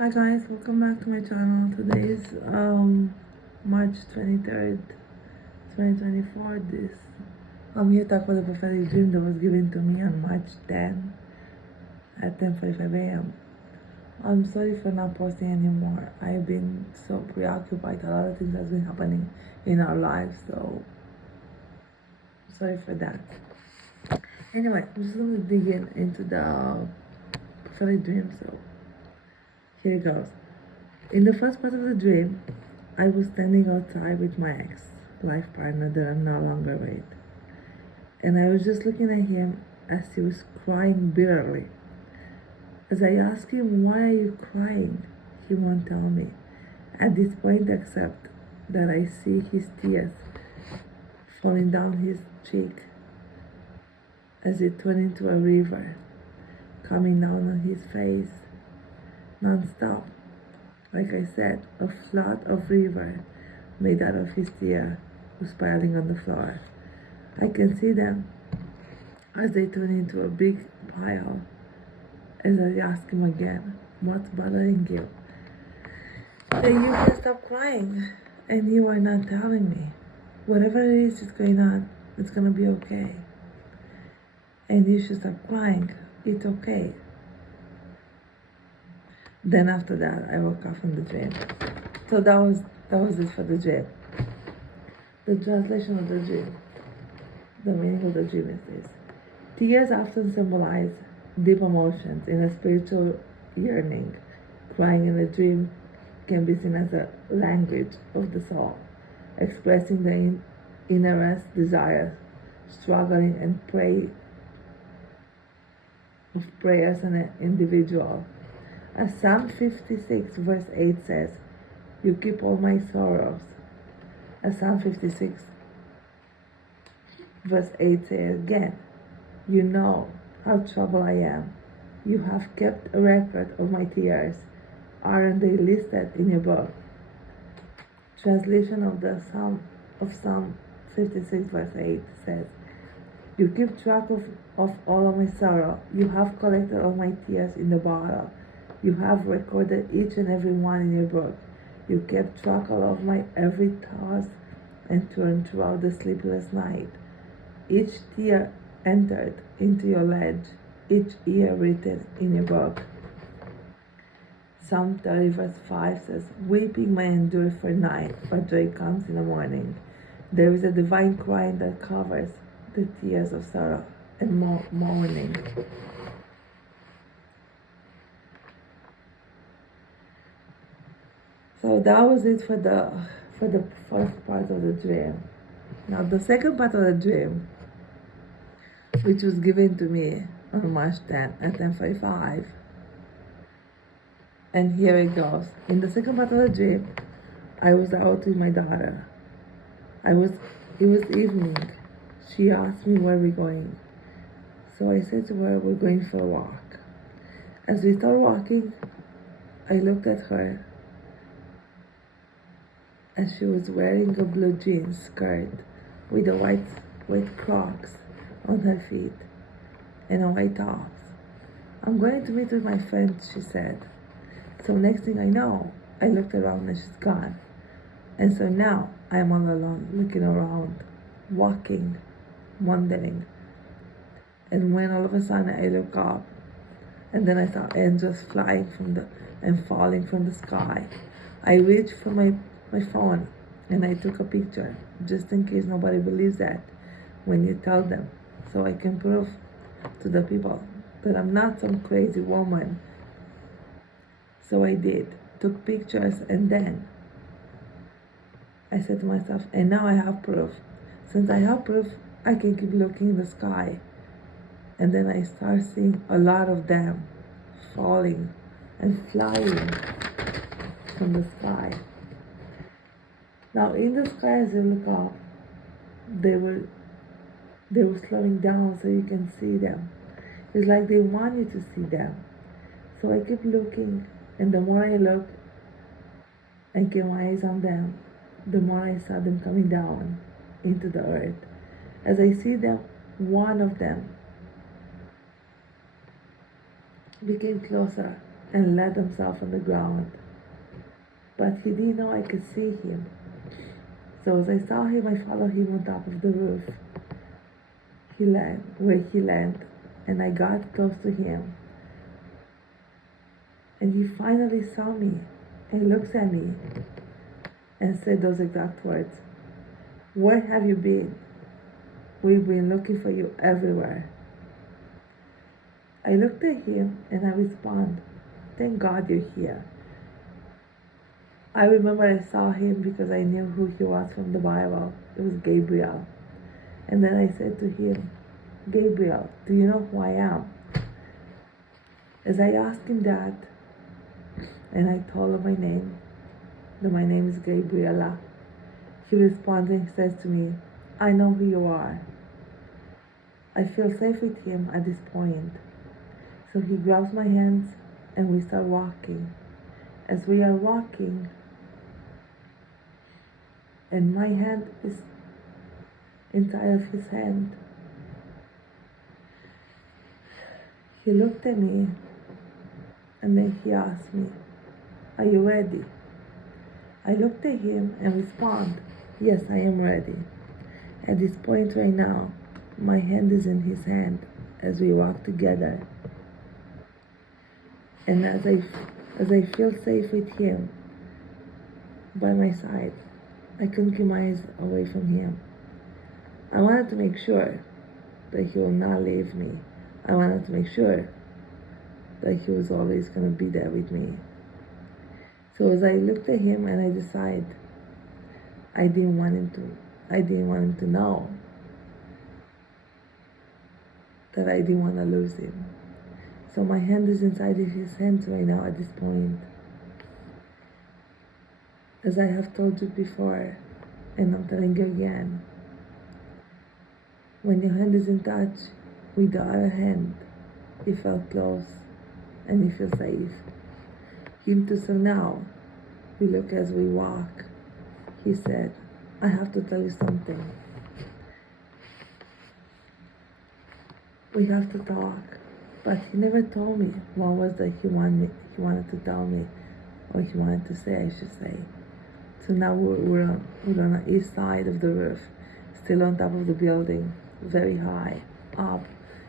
Hi guys, welcome back to my channel. Today is March 23rd, 2024. I'm here to talk about the prophetic dream that was given to me on March 10 at 10:45 a.m. I'm sorry for not posting anymore. I've been so preoccupied. A lot of things has been happening in our lives, so sorry for that. Anyway, I'm just gonna dig into the prophetic dream. So here it goes. In the first part of the dream, I was standing outside with my ex-life partner that I'm no longer with. And I was just looking at him as he was crying bitterly. As I asked him, "Why are you crying?" he won't tell me. At this point, except that I see his tears falling down his cheek as it turned into a river, coming down on his face, non-stop. Like I said, a flood of river made out of his tear was piling on the floor. I can see them as they turn into a big pile. As I ask him again, "What's bothering you?" That you can stop crying, and you are not telling me. Whatever it is that's going on, it's gonna be okay. And you should stop crying. It's okay. Then after that, I woke up from the dream. So that was it for the dream. The translation of the dream. The meaning of the dream is this: tears often symbolize deep emotions in a spiritual yearning. Crying in a dream can be seen as a language of the soul, expressing the innerest desires, struggling and prayers in an individual. As Psalm 56 verse 8 says, "You keep all my sorrows." As Psalm 56 verse 8 says again, "You know how troubled I am. You have kept a record of my tears. Aren't they listed in your book?" Translation of the Psalm 56 verse 8 says, "You keep track of all of my sorrow. You have collected all my tears in the bottle. You have recorded each and every one in your book. You kept track of my every toss and turn throughout the sleepless night. Each tear entered into your ledge, each year written in your book." Psalm 30 verse 5 says, "Weeping may endure for night, but joy comes in the morning." There is a divine crying that covers the tears of sorrow and mourning. So that was it for the first part of the dream. Now the second part of the dream, which was given to me on March 10 at 10:45. And here it goes. In the second part of the dream, I was out with my daughter. It was evening. She asked me where we're going. So I said to her, "We're going for a walk." As we started walking, I looked at her as she was wearing a blue jeans skirt with a white Crocs on her feet and a white top. "I'm going to meet with my friend," she said. So next thing I know, I looked around and she's gone. And so now I am all alone, looking around, walking, wondering. And when all of a sudden I look up, and then I saw angels flying and falling from the sky. I reached for my phone and I took a picture, just in case nobody believes that when you tell them, so I can prove to the people that I'm not some crazy woman. So I did, took pictures, and then I said to myself, and now I have proof. Since I have proof, I can keep looking in the sky. And then I start seeing a lot of them falling and flying from the sky. Now in the sky, as I look up, they were slowing down so you can see them. It's like they want you to see them. So I keep looking, and the more I look and keep my eyes on them, the more I saw them coming down into the earth. As I see them, one of them became closer and let himself on the ground. But he didn't know I could see him. So as I saw him, I followed him on top of the roof. Where he landed, and I got close to him. And he finally saw me and looks at me and said those exact words. Where have you been? We've been looking for you everywhere. I looked at him and I responded, thank God you're here. I remember I saw him because I knew who he was from the Bible. It was Gabriel. And then I said to him, Gabriel, do you know who I am? As I asked him that, and I told him my name, that my name is Gabriela, he responds and says to me, I know who you are. I feel safe with him at this point. So he grabs my hands and we start walking. As we are walking, and my hand is inside of his hand, he looked at me and then he asked me, are you ready? I looked at him and responded, yes, I am ready. At this point right now, my hand is in his hand as we walk together. And as I feel safe with him by my side, I couldn't keep my eyes away from him. I wanted to make sure that he will not leave me. I wanted to make sure that he was always going to be there with me. So as I looked at him and I decided I didn't want him to know that I didn't want to lose him. So my hand is inside of his hands right now at this point. As I have told you before, and I'm telling you again, when your hand is in touch with the other hand, you felt close and you feel safe. Him too. So now, we look as we walk. He said, I have to tell you something. We have to talk. But he never told me what was that he wanted to tell me, or he wanted to say, I should say. So now we're on the east side of the roof, still on top of the building, very high, up.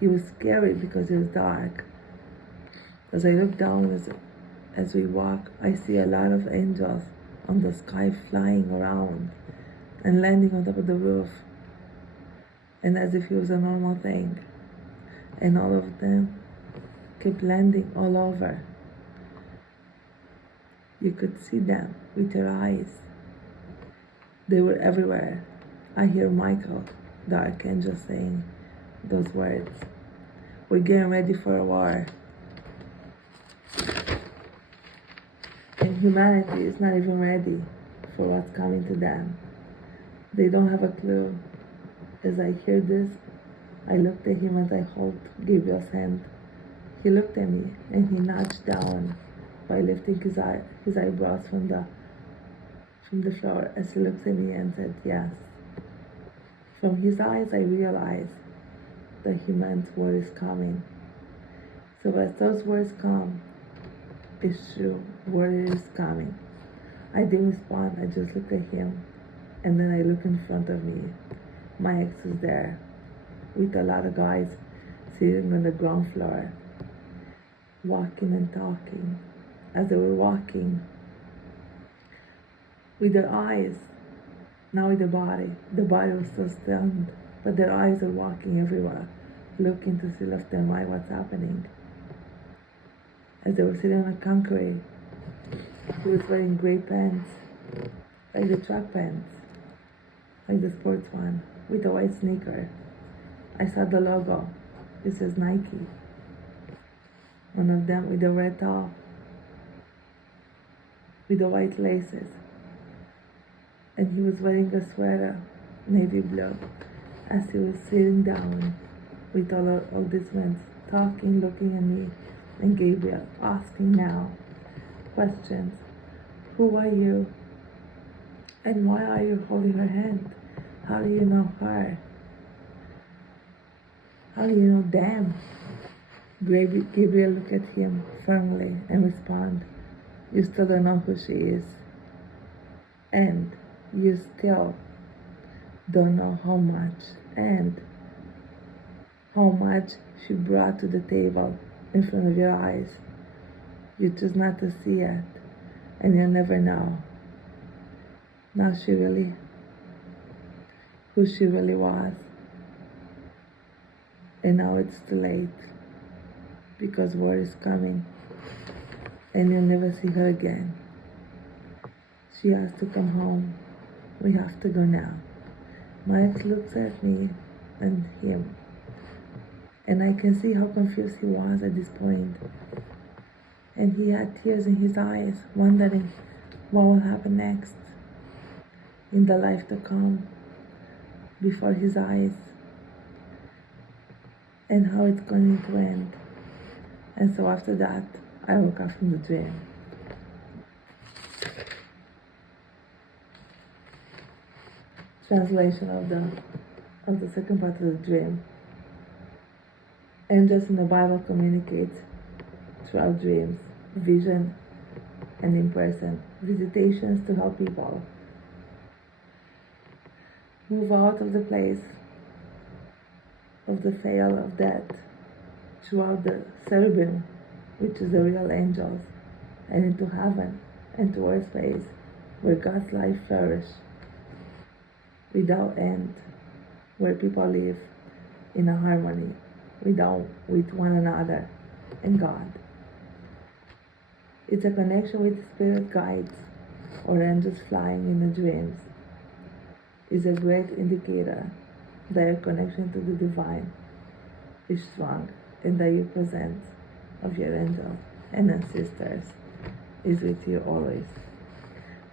It was scary because it was dark. As I look down, as we walk, I see a lot of angels on the sky flying around and landing on top of the roof, and as if it was a normal thing. And all of them kept landing all over. You could see them with your eyes. They were everywhere. I hear Michael, the archangel, saying those words. We're getting ready for a war. And humanity is not even ready for what's coming to them. They don't have a clue. As I hear this, I looked at him as I held Gabriel's hand. He looked at me and he nudged down by lifting his eyebrows from the floor as he looked at me and said yes. From his eyes I realized that he meant what is coming. So as those words come, it's true, what is coming. I didn't respond, I just looked at him, and then I looked in front of me. My ex was there, with a lot of guys sitting on the ground floor, walking and talking. As they were walking, with their eyes, not with the body was still stunned, but their eyes are walking everywhere, looking to see left and right what's happening. As they were sitting on the concrete, he was wearing gray pants, like the track pants, like the sports one, with a white sneaker. I saw the logo. It says Nike. One of them with the red top, with the white laces. And he was wearing a sweater, navy blue, as he was sitting down with all these men talking, looking at me, and Gabriel asking now questions. Who are you? And why are you holding her hand? How do you know her? How do you know them? Gabriel looked at him firmly and responded, "You still don't know who she is, and you still don't know how much she brought to the table in front of your eyes. You choose not to see it, and you'll never know who she really was. And now it's too late, because war is coming, and you'll never see her again. She has to come home. We have to go now." Mike looks at me and him, and I can see how confused he was at this point. And he had tears in his eyes, wondering what will happen next in the life to come before his eyes, and how it's going to end. And so after that, I woke up from the dream. Translation of the second part of the dream. Angels in the Bible communicate throughout dreams, vision, and in person visitations to help people move out of the place of the veil of death throughout the cherubim, which is the real angels, and into heaven and towards space where God's life flourishes without end, where people live in a harmony with one another and God. It's a connection with spirit guides or angels flying in the dreams. Is a great indicator that your connection to the divine is strong, and that your presence of your angel and ancestors is with you always.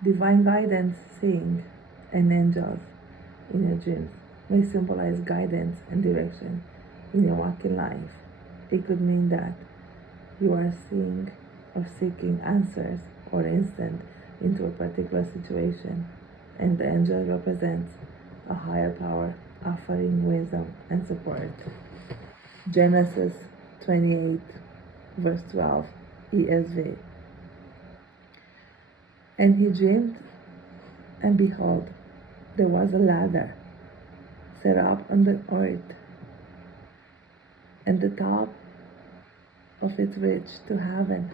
Divine guidance, seeing, and angels in your dreams may symbolize guidance and direction in your walk in life. It could mean that you are seeing or seeking answers or insight into a particular situation, and the angel represents a higher power offering wisdom and support. Genesis 28, verse 12, ESV. And he dreamed, and behold, there was a ladder set up on the earth, and the top of it reached to heaven,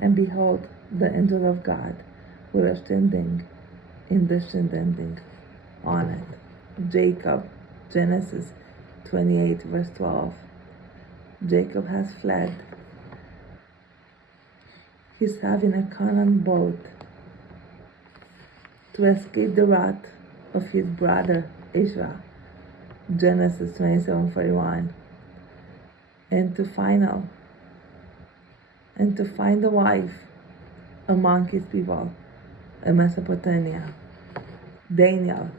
and behold, the angel of God were ascending and descending on it. Jacob, Genesis 28, verse 12. Jacob has fled. He's having a Canaan boat to escape the wrath of his brother Israel. Genesis 27:41. And to find a wife among his people in Mesopotamia. Daniel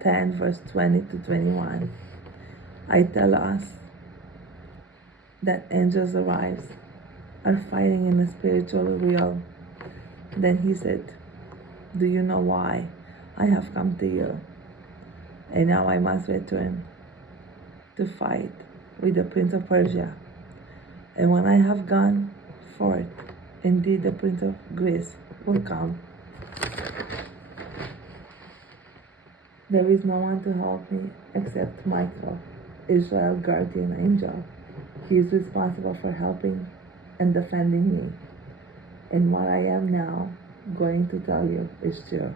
10, verse 20 to 21. I tell us that angels arrives are fighting in the spiritual realm. Then he said, "Do you know why I have come to you? And now I must return to fight with the prince of Persia. And when I have gone forth, indeed the prince of Greece will come. There is no one to help me except Michael, Israel's guardian angel. He is responsible for helping and defending me. And what I am now going to tell you is true."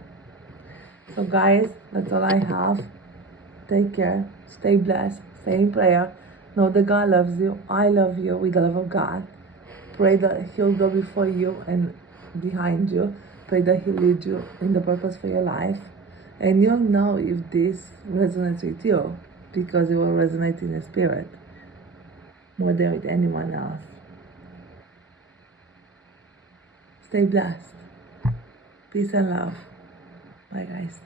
So guys, that's all I have. Take care, stay blessed, stay in prayer. Know that God loves you. I love you with the love of God. Pray that He'll go before you and behind you. Pray that He'll lead you in the purpose for your life. And you'll know if this resonates with you, because it will resonate in your spirit more than with anyone else. Stay blessed. Peace and love. Bye guys.